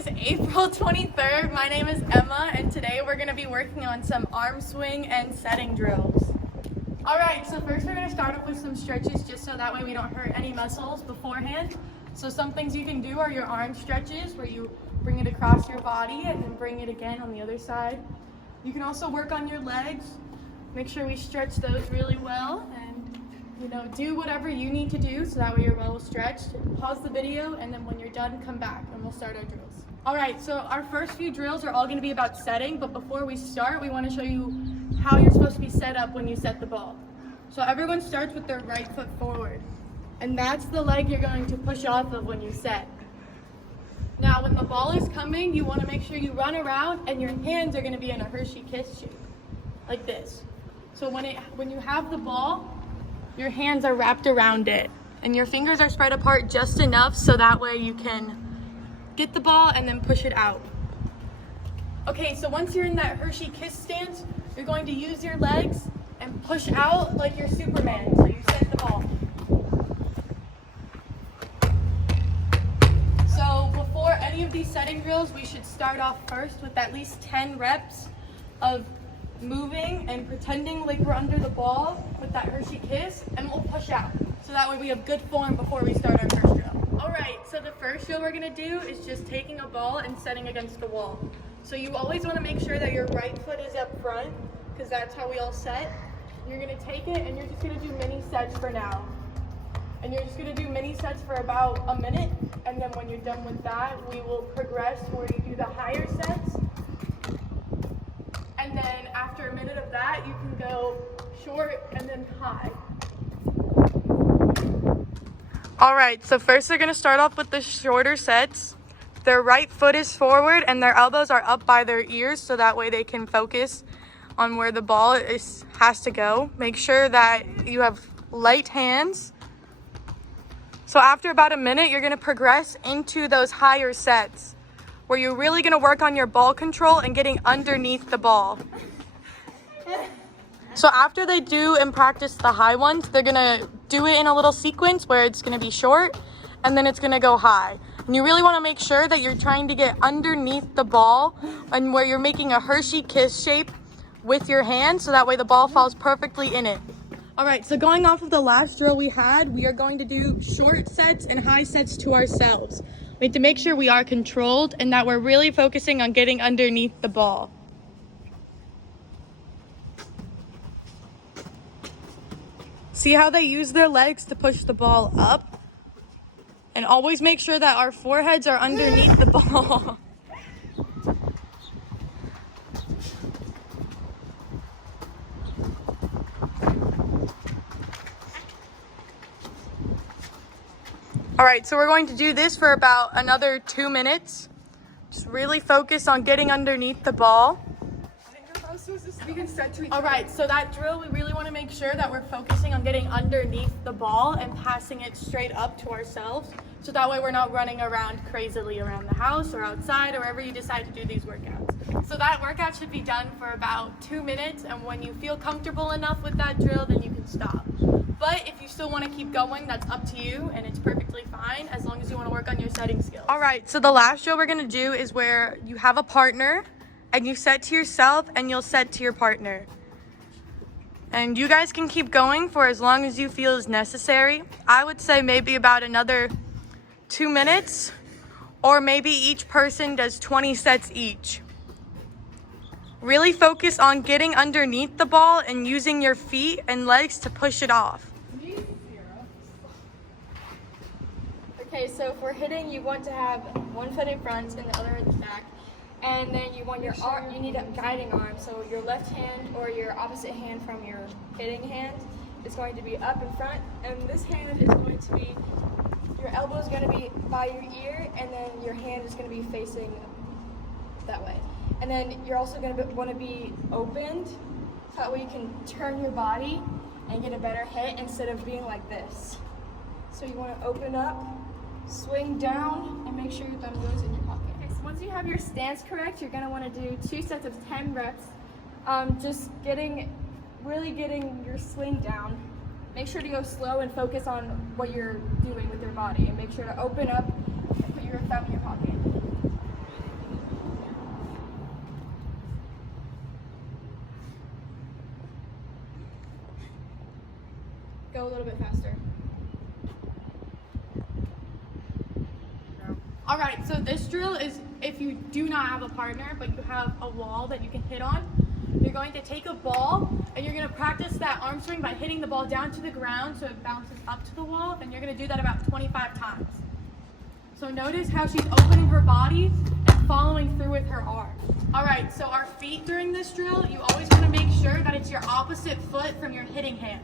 It's April 23rd. My name is Emma, and today we're going to be working on some arm swing and setting drills. Alright, so first we're going to start off with some stretches just so that way we don't hurt any muscles beforehand. So some things you can do are your arm stretches where you bring it across your body and then bring it again on the other side. You can also work on your legs. Make sure we stretch those really well and do whatever you need to do so that way you're well stretched. Pause the video and then when you're done, come back and we'll start our drills. Alright, so our first few drills are all going to be about setting, but before we start, we want to show you how you're supposed to be set up when you set the ball. So everyone starts with their right foot forward, and that's the leg you're going to push off of when you set. Now when the ball is coming, you want to make sure you run around and your hands are going to be in a Hershey kiss shape, like this. So when you have the ball, your hands are wrapped around it and your fingers are spread apart just enough so that way you can get the ball and then push it out. Okay, so once you're in that Hershey kiss stance, you're going to use your legs and push out like you're Superman. So you set the ball. So before any of these setting drills, we should start off first with at least 10 reps of moving and pretending like we're under the ball with that Hershey kiss, and we'll push out. So that way we have good form before we start our first drill. Alright, so the first drill we're going to do is just taking a ball and setting against the wall. So you always want to make sure that your right foot is up front, because that's how we all set. You're going to take it and you're just going to do mini sets for now. And you're just going to do mini sets for about a minute, and then when you're done with that, we will progress where you do the higher sets. And then after a minute of that, you can go short and then high. All right, so first they're going to start off with the shorter sets. Their right foot is forward and their elbows are up by their ears so that way they can focus on where the ball has to go. Make sure that you have light hands. So after about a minute, you're going to progress into those higher sets, where you're really going to work on your ball control and getting underneath the ball. So after they do and practice the high ones, they're going to do it in a little sequence where it's going to be short and then it's going to go high. And you really want to make sure that you're trying to get underneath the ball and where you're making a Hershey kiss shape with your hand so that way the ball falls perfectly in it. Alright, so going off of the last drill we had, we are going to do short sets and high sets to ourselves. We have to make sure we are controlled and that we're really focusing on getting underneath the ball. See how they use their legs to push the ball up? And always make sure that our foreheads are underneath the ball. Alright, so we're going to do this for about another 2 minutes. Just really focus on getting underneath the ball. Alright, so that drill, we really want to make sure that we're focusing on getting underneath the ball and passing it straight up to ourselves. So that way we're not running around crazily around the house or outside or wherever you decide to do these workouts. So that workout should be done for about 2 minutes, and when you feel comfortable enough with that drill, then you can stop. But if you still want to keep going, that's up to you, and it's perfectly fine as long as you want to work on your setting skills. Alright, so the last drill we're going to do is where you have a partner and you set to yourself and you'll set to your partner. And you guys can keep going for as long as you feel is necessary. I would say maybe about another 2 minutes, or maybe each person does 20 sets each. Really focus on getting underneath the ball and using your feet and legs to push it off. Okay, so if we're hitting, you want to have one foot in front and the other at the back. And then you want your arm, you need a guiding arm. So your left hand or your opposite hand from your hitting hand is going to be up in front. And this hand is going to be, your elbow is going to be by your ear, and then your hand is going to be facing that way. And then you're also going to want to be opened, so that way you can turn your body and get a better hit instead of being like this. So you want to open up, swing down, and make sure your thumb goes in your pocket. Okay, so once you have your stance correct, you're going to want to do 2 sets of 10 reps. Just really getting your swing down. Make sure to go slow and focus on what you're doing with your body, and make sure to open up and put your thumb in your pocket. Go a little bit faster. All right, so this drill is if you do not have a partner, but you have a wall that you can hit on. You're going to take a ball and you're going to practice that arm swing by hitting the ball down to the ground so it bounces up to the wall, and you're going to do that about 25 times. So notice how she's opening her body and following through with her arm. All right, so our feet during this drill, you always want to make sure that it's your opposite foot from your hitting hand.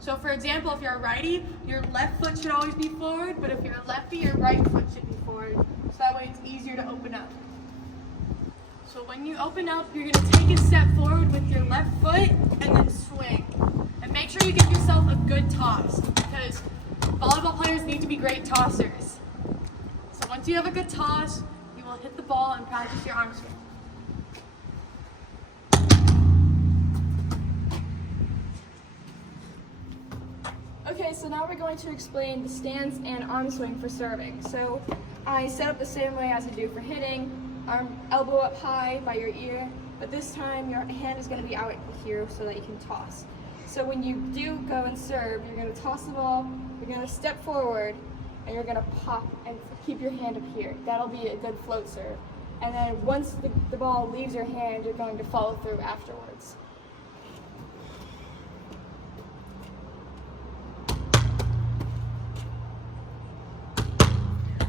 So for example, if you're a righty, your left foot should always be forward, but if you're a lefty, your right foot should be forward. So that way it's easier to open up. So when you open up, you're going to take a step forward with your left foot and then swing. And make sure you give yourself a good toss, because volleyball players need to be great tossers. So once you have a good toss, you will hit the ball and practice your arm swing. Okay, so now we're going to explain the stance and arm swing for serving. So I set up the same way as I do for hitting, elbow up high by your ear, but this time your hand is going to be out here so that you can toss. So when you do go and serve, you're going to toss the ball, you're going to step forward, and you're going to pop and keep your hand up here. That'll be a good float serve. And then once the ball leaves your hand, you're going to follow through afterwards.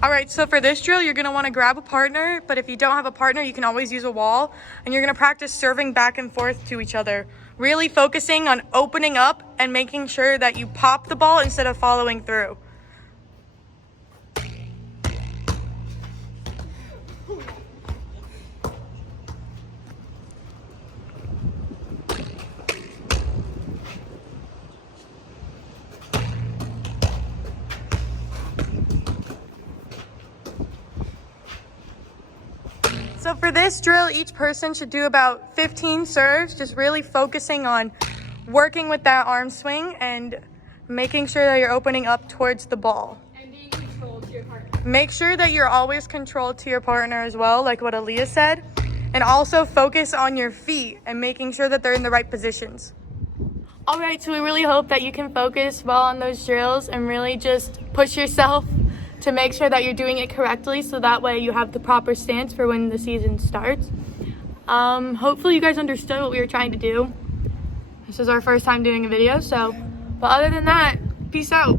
All right, so for this drill, you're gonna wanna grab a partner, but if you don't have a partner, you can always use a wall, and you're gonna practice serving back and forth to each other, really focusing on opening up and making sure that you pop the ball instead of following through. So for this drill, each person should do about 15 serves, just really focusing on working with that arm swing and making sure that you're opening up towards the ball. And being controlled to your partner. Make sure that you're always controlled to your partner as well, like what Aaliyah said. And also focus on your feet and making sure that they're in the right positions. All right, so we really hope that you can focus well on those drills and really just push yourself to make sure that you're doing it correctly, so that way you have the proper stance for when the season starts. Hopefully you guys understood what we were trying to do. This is our first time doing a video, but other than that, peace out.